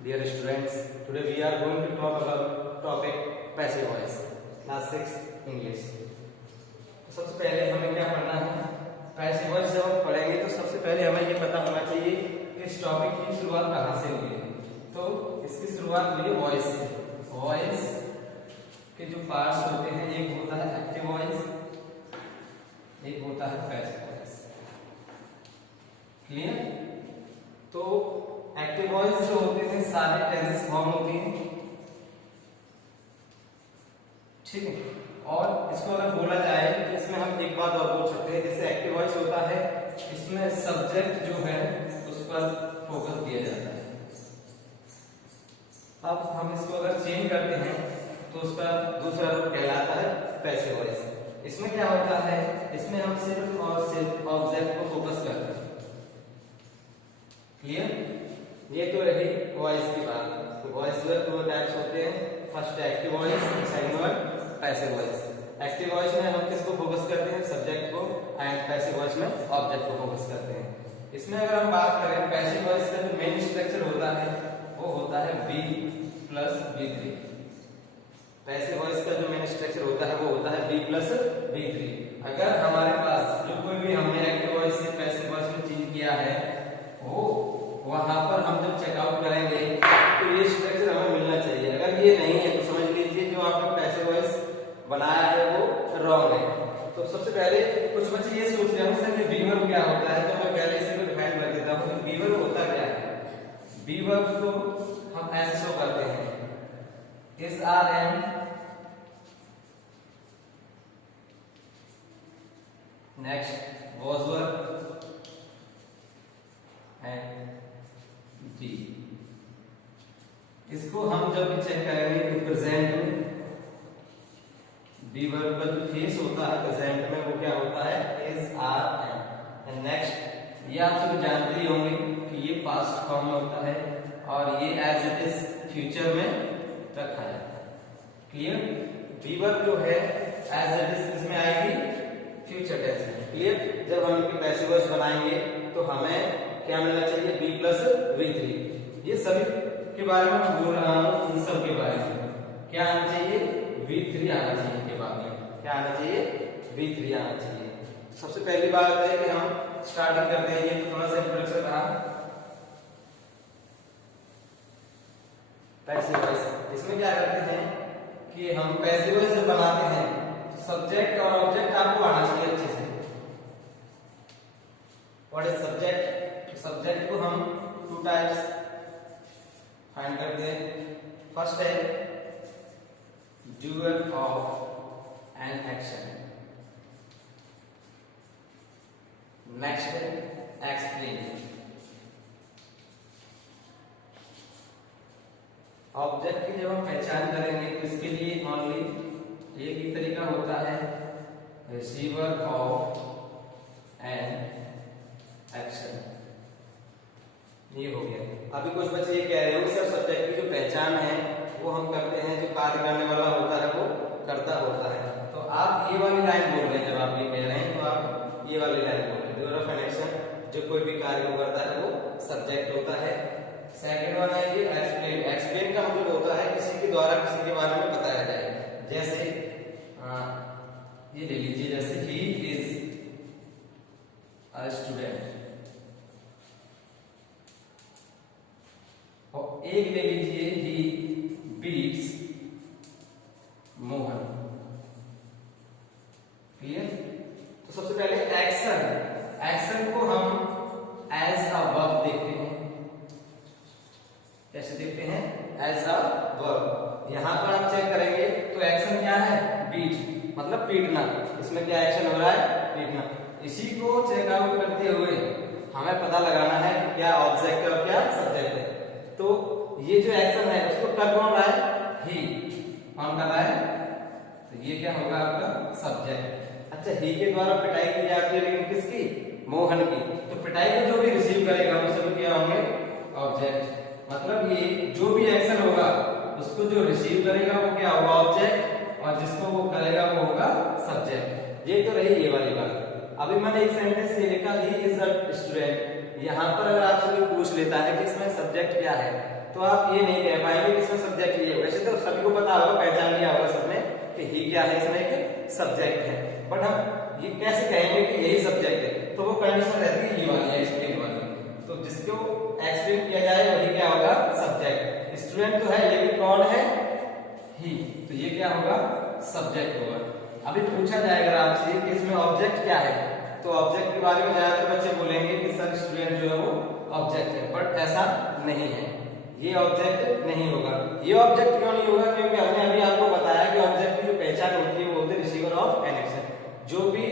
Dear students, today we are going to talk about topic passive voice, class 6 English. तो सबसे पहले हमें क्या पढ़ना है? पैसिव वॉइस जब हम पढ़ेंगे तो सबसे पहले हमें ये पता होना चाहिए कि इस टॉपिक की शुरुआत कहाँ से हुई है। तो इसकी शुरुआत हुई है वॉइस से। वॉइस के जो पार्ट्स होते हैं, एक होता है एक्टिव वॉइस, एक होता है पैसिव वॉइस। क्लियर? तो एक्टिव वॉइस जो होते हैं सारे टेंसेस फॉर्म होती हैं, ठीक है। और इसको अगर बोला जाए तो इसमें हम एक बात और बोल सकते हैं, जैसे एक्टिव वॉइस होता है इसमें सब्जेक्ट जो है उस पर फोकस दिया जाता है। अब हम इसको अगर चेंज करते हैं तो उसका दूसरा रूप कहलाता है पैसिव वॉइस। इसमें क्या होता है, इसमें हम सिर्फ और सिर्फ ऑब्जेक्ट को फोकस करते हैं। क्लियर? ये तो रही वॉइस की बात। तो वॉइस में दो टाइप्स होते हैं, first active voice, second one passive voice. Active voice में हम किसको फोकस करते हैं, सब्जेक्ट को, एंड पैसिव वॉइस में ऑब्जेक्ट को फोकस करते हैं। इसमें अगर हम बात करें पैसिव वॉइस का जो मेन स्ट्रक्चर होता है वो होता है B plus B3। Passive voice का जो मेन स्ट्रक्चर होता है वो होता है B प्लस B3। अगर हमारे पास जो कोई भी हमने एक्टिव वॉइस से पैसिव वॉइस में चेंज किया है वो वहां पर हम जब चेकआउट करेंगे तो ये स्ट्रक्चर हमें मिलना चाहिए। अगर ये नहीं है तो समझ लीजिए जो आपने पैसिव वॉइस बनाया है वो रॉन्ग है। तो सबसे पहले कुछ बच्चे ये सोच रहे होंगे सर कि बी वर्ब क्या होता है, तो मैं पहले इसी को डिफाइन कर देता हूं कि बी वर्ब होता क्या है। बी वर्ब को हम ऐसे शो करते हैं, is are am next was verb and be. इसको हम जब भी चेक करेंगे कि प्रेजेंट में बी वर्ब का जो फेस होता है प्रेजेंट में वो क्या होता है, is are am. And next, ये आप सब जानते ही होंगे कि ये पास्ट फॉर्म में होता है और ये एज इट इज फ्यूचर में रखा जाता है। क्लियर? बी वर्ब जो है एज इट इज इसमें आएगी फ्यूचर टेंस में। क्लियर? जब हम इनकी पैसिव वॉइस बनाएंगे तो हमें क्या मिलना चाहिए, B प्लस V3। ये सभी के बारे में मैं बोल रहा हूं, इन सब के बारे में क्या आना चाहिए, V3 आना चाहिए। इनके बाद में क्या आना चाहिए, V3 आना चाहिए। सबसे पहली बात है कि हम स्टार्टिंग करते हैं, ये तो थोड़ा सा इंट्रोडक्शन रहा पैसिव वॉइस। इसमें क्या करते हैं कि हम पैसिव वॉइस जब बनाते हैं तो सब्जेक्ट और ऑब्जेक्ट आपको आना चाहिए अच्छे से। What is subject? सब्जेक्ट को हम टू टाइप्स फाइंड करते हैं। फर्स्ट है doer of an action, next है एक्सप्लेन। ऑब्जेक्ट की जब हम पहचान करेंगे तो इसके लिए ओनली एक ही तरीका होता है, रिसीवर ऑफ एन एक्शन। ये हो गया। अभी कुछ बच्चे ये कह रहे हो सर सब्जेक्ट की जो पहचान है वो हम करते हैं, जो कार्य करने वाला होता है वो करता होता है। तो आप ये वाली लाइन बोल रहे हैं, जब आप ये कह रहे हैं तो आप ये वाली लाइन बोल रहे हैं, डूअर ऑफ एन एक्शन, जो कोई भी कार्य को करता है वो सब्जेक्ट होता है। सेकंड वन है ये एक्सप्लेन। एक्सप्लेन का मतलब होता है किसी के द्वारा किसी के बारे में बताया जाए। जैसे ये ले लीजिए, जैसे ही इज अ स्टूडेंट, और एक ले लीजिए ही बीट्स मोहन। क्लियर? तो सबसे पहले एक्शन, एक्शन को हम एज अ वर्ब देखते हैं। कैसे देखते हैं, एज अ वर्ब। यहां पर आप चेक करेंगे तो एक्शन क्या है, बीट मतलब पीटना। इसमें क्या एक्शन हो रहा है, पीटना। इसी को चेकआउट करते हुए हमें पता लगाना है कि क्या ऑब्जेक्ट है और क्या सब्जेक्ट है। तो ये जो एक्शन है उसको कर कौन रहा है, ही कौन कर रहा है, तो ये क्या होगा आपका सब्जेक्ट। अच्छा, ही के द्वारा पिटाई की जाती है, लेकिन किसकी, मोहन की। तो पिटाई को जो भी रिसीव करेगा वो सभी क्या होंगे, ऑब्जेक्ट। मतलब ये जो भी एक्शन होगा उसको जो रिसीव करेगा वो क्या होगा, ऑब्जेक्ट, और जिसको वो करेगा वो होगा सब्जेक्ट। ये तो रही ये वाली बात। अभी मैंने एक सेंटेंस ये लिखा, ही इज अ स्टूडेंट। यहाँ पर अगर आपसे कोई पूछ लेता है कि इसमें सब्जेक्ट क्या है तो आप ये नहीं कह पाएंगे कि इसमें सब्जेक्ट ये है। वैसे तो सभी को पता होगा, पहचान लिया होगा सबने कि ही क्या है, इसमें एक सब्जेक्ट है, बट हम ये कैसे कहेंगे कि यही सब्जेक्ट है, तो वो कंडीशन रहती है ही वाली, एक्सप्लेन वाली। तो जिसको एक्सप्लेन किया जाए वही क्या होगा, सब्जेक्ट। स्टूडेंट तो है लेकिन कौन है, ही, तो ये क्या होगा, सब्जेक्ट होगा। अभी पूछा जाएगा आपसे कि इसमें ऑब्जेक्ट क्या है, तो ऑब्जेक्ट के बारे में ज्यादातर बच्चे बोलेंगे कि सर स्टूडेंट जो है वो ऑब्जेक्ट है, बट ऐसा नहीं है, ये ऑब्जेक्ट नहीं होगा। ये ऑब्जेक्ट क्यों नहीं होगा, क्योंकि हमने अभी आपको बताया कि ऑब्जेक्ट की जो पहचान होती है वो होती है रिसीवर ऑफ एन एक्शन। जो भी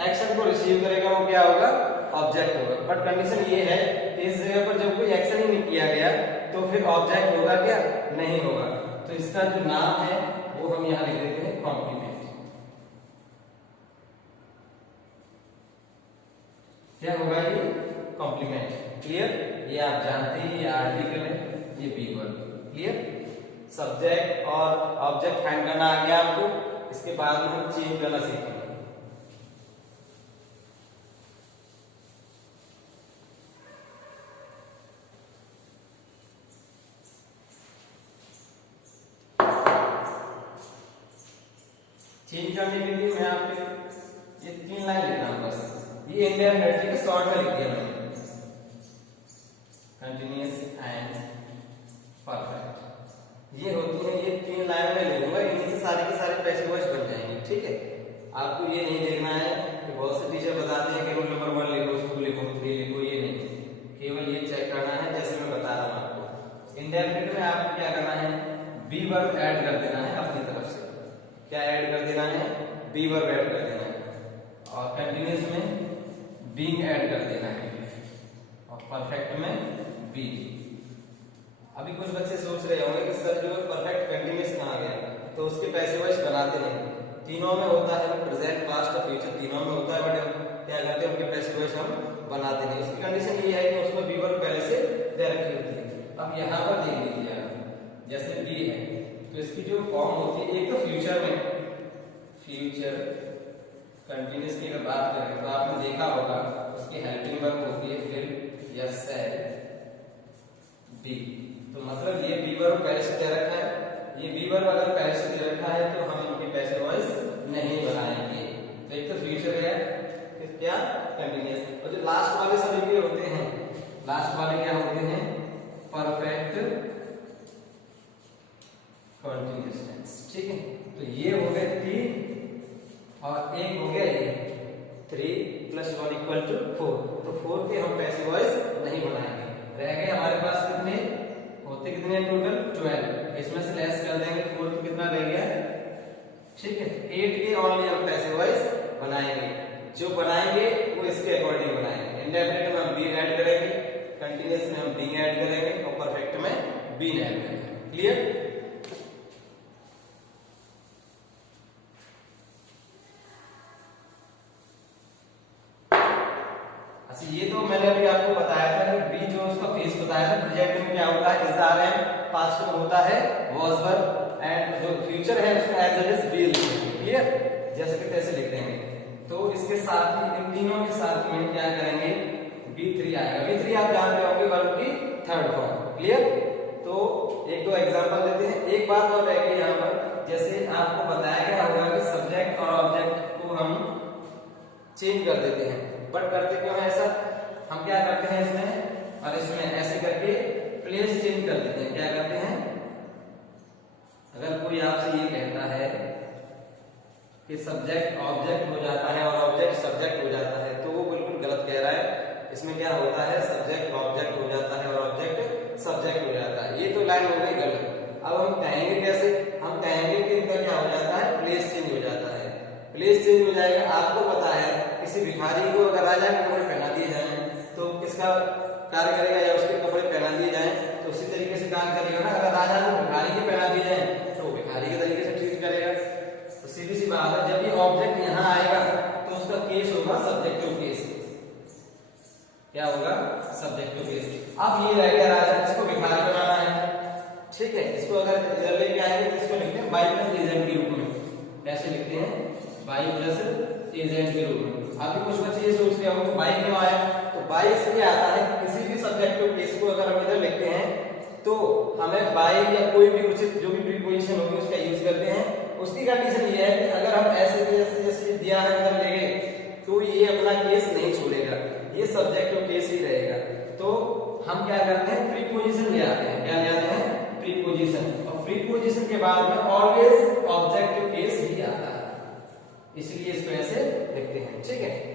एक्शन को रिसीव करेगा वो क्या होगा, ऑब्जेक्ट होगा। बट कंडीशन ये है कि इस जगह पर जब कोई एक्शन ही नहीं किया गया तो फिर ऑब्जेक्ट होगा क्या, नहीं होगा। तो इसका जो नाम है वो हम यहाँ लिख देते हैं कॉम्प्लीमेंट। क्या होगा ये, कॉम्प्लीमेंट। क्लियर, ये आप जानते हैं, ये आर्टिकल है, ये बी वर्ब। क्लियर, सब्जेक्ट और ऑब्जेक्ट फाइंड करना आ गया आपको। इसके बाद में हम चेंज करना सीखेंगे। चेंज करने के लिए मैं आपके ये 3 लाइन लिख रहा हूं बस। ये इंडेफिनिट के शॉर्ट में लिख दिया मैंने, कंटीन्यूअस एंड परफेक्ट। ये होती है, ये 3 लाइन में लिखूंगा, इन्हीं से सारे के सारे पैसिव वॉइस बन जाएंगे। ठीक है, आपको ये नहीं देखना है कि बहुत से टीचर बताते हैं कि रूल नंबर 1 लिखो, 2 लिखो, 3 लिखो, ये नहीं, केवल ये चेक करना है जैसे मैं बता रहा हूं आपको। इंडेफिनिट में आपको क्या करना है, बी वर्ब ऐड कर देना है अपनी तरफ से। क्या ऐड कर देना है, बी वर्ब ऐड कर देना है। और कंटीन्यूअस में बीइंग ऐड कर देना है, और परफेक्ट में बी। अभी कुछ बच्चे सोच रहे होंगे कि सर जो परफेक्ट कंटीन्यूअस कहाँ गया, तो उसके पैसिव वॉइस बनाते नहीं। तीनों में होता है, प्रेजेंट, पास्ट और फ्यूचर तीनों में होता है, बट हम क्या करते हैं, उनके पैसिव वॉइस हम बनाते नहीं। उसकी कंडीशन ये है कि उसमें बी वर्ब पहले से दे रखी होती है। अब यहाँ पर देख लीजिए आप, जैसे बी है तो इसकी जो फॉर्म होती है, एक तो फ्यूचर में, फ्यूचर कंटीन्यूअस की अगर बात करें तो आपने देखा होगा उसकी हेल्पिंग वर्ब होती है फिर या सेड बी। तो मतलब ये बी वर्ब पहले से दे रखा है, ये बी वर्ब अगर पहले से दे रखा है तो हम इनके पैसिव वॉइस नहीं बनाएंगे। तो एक तो फ्यूचर है, फिर क्या, कंटीन्यूअस। और जो लास्ट वाले सभी के होते हैं, लास्ट वाले क्या होते हैं, परफेक्ट कंटीन्यूअस टेंस। ठीक है, तो ये हो गए 3 और एक हो गया ये 3 + 1 = 4। तो 4 के हम पैसिव वॉइस नहीं बनाएंगे। रह गए हमारे पास कितने होते, कितने टोटल 12। इसमें से लेस कर देंगे 4 तो कितना रह गया, ठीक है, 8 के ओनली हम पैसिव वॉइस बनाएंगे। जो बनाएंगे वो इसके अकॉर्डिंग बनाएंगे। इंडेफिनिट में हम बी ऐड करेंगे, कंटीन्यूअस में हम बी ऐड करेंगे, और परफेक्ट में बी ऐड करेंगे। क्लियर, ये तो मैंने अभी आपको बताया था कि बी जो उसका फेस बताया था, प्रेजेंट में क्या होता है, इज आर एम, पास्ट में होता है वाज वर, एंड जो फ्यूचर है उसमें एज इट इज बी लिखेंगे। क्लियर, जैसे कि तैसे लिख देंगे। तो इसके साथ ही इन तीनों के साथ में क्या करेंगे, B3 आएगा। B3 आप जानते होंगे वर्ब की थर्ड फॉर्म। क्लियर, तो एक दो एग्जांपल देते हैं। एक बात और रह गई यहाँ पर, जैसे आपको बताया गया होगा कि सब्जेक्ट और ऑब्जेक्ट को हम चेंज कर देते हैं, बट करते क्यों है ऐसा, हम क्या करते हैं इसमें और इसमें ऐसे करके प्लेस चेंज कर देते हैं। क्या करते हैं, अगर कोई आपसे ये कहता है कि सब्जेक्ट ऑब्जेक्ट हो जाता है और ऑब्जेक्ट सब्जेक्ट हो जाता है, तो वो बिल्कुल गलत कह रहा है। इसमें क्या होता है, सब्जेक्ट ऑब्जेक्ट हो जाता है और ऑब्जेक्ट सब्जेक्ट हो जाता है। ये तो लाइन हो गई गलत। अब हम कहेंगे कैसे, हम कहेंगे कि इनका क्या हो जाता है, प्लेस चेंज हो जाता है। प्लेस चेंज हो जाएगा। आपको पता है किसी भिखारी को अगर राजा के कपड़े पहना दिए जाएं तो किसका कार्य करेगा, या उसके कपड़े पहना दिए जाएं तो उसी तरीके से कार्य करेगा ना। अगर राजा को भिखारी के पहना दिए जाएं तो वो भिखारी के तरीके से ट्रीट करेगा। तो सीधी सी बात है, जब ये ऑब्जेक्ट यहाँ आएगा तो उसका केस होगा सब्जेक्टिव केस। क्या होगा, सब्जेक्टिव केस। अब ये रह गया राजा, इसको भिखारी बनाना है, ठीक है। इसको अगर इधर लेके आएंगे तो इसको लिखते हैं बाई प्लस एजेंट के रूप में। कैसे लिखते हैं, बाई प्लस एजेंट के रूप में। अभी कुछ बच्चे ये सोच रहे होंगे बाई क्यों आया, तो बाई इसलिए आता है किसी भी सब्जेक्टिव केस को अगर हम इधर लिखते हैं तो हमें बाय या कोई भी उचित जो भी प्रीपोजिशन होगी उसका यूज करते हैं। उसकी कंडीशन ये है कि अगर हम ऐसे जैसे जैसे दिया है अगर लेंगे तो ये अपना केस नहीं छोड़ेगा, ये सब्जेक्टिव केस ही रहेगा। तो हम क्या करते हैं, प्रीपोजिशन ले आते हैं। क्या ले आते हैं, प्रीपोजिशन। और प्रीपोजिशन के बाद में ऑलवेज ऑब्जेक्टिव केस ही आता है, इसलिए इसको ऐसे लिखते हैं। ठीक है।